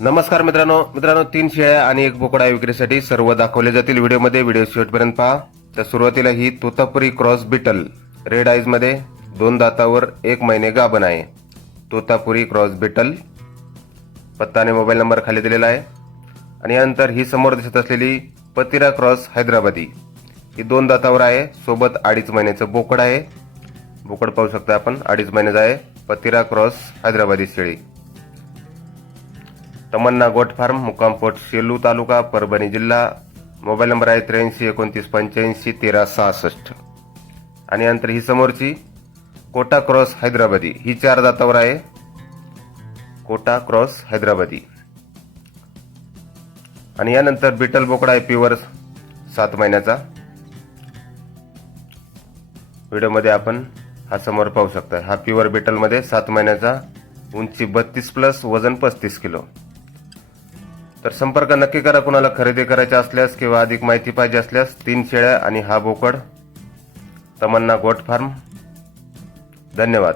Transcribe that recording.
नमस्कार मित्रांनो. मित्रांनो तीन शेळ्या आणि एक बोकडा विक्रीसाठी सर्व दाखवले जातील. व्हिडिओमध्ये व्हिडिओ शेवटपर्यंत पहा. तर सुरुवातीला ही तोतापुरी क्रॉस बिटल. रेड आईजमध्ये दोन दातावर एक महिने गाभण आहे. तोतापुरी क्रॉस बिटल. पत्ता आणि मोबाईल नंबर खाली दिलेला आहे. आणि यानंतर ही समोर दिसत असलेली पतिरा क्रॉस हैदराबादी. ही दोन दातावर आहे. सोबत अडीच महिन्याचं बोकड आहे. बोकड पाहू शकता आपण. अडीच महिन्याचं आहे. पतिरा क्रॉस हैदराबादी शेळी. तमन्ना गोट फार्म मुक्कामपोट सेलू तालुका परभणी जिल्हा. मोबाईल नंबर आहे त्र्याऐंशी एकोणतीस पंच्याऐंशी तेरा सहासष्ट. आणि नंतर ही समोरची. कोटा क्रॉस हैदराबादी. ही चार दातावर आहे. कोटा क्रॉस हैदराबादी. आणि यानंतर बिटल बोकडा आहे प्युअर सात महिन्याचा. व्हिडिओमध्ये आपण हा समोर पाहू शकता. हा प्युअर बिटलमध्ये सात महिन्याचा. उंची बत्तीस प्लस वजन पस्तीस किलो. तर संपर्क नक्की करा कुणाला खरेदी करायचा असल्यास किंवा अधिक माहिती पाहिजे असल्यास तीन शेळ्या आणि हा बोकड. तमन्ना गोट फार्म. धन्यवाद.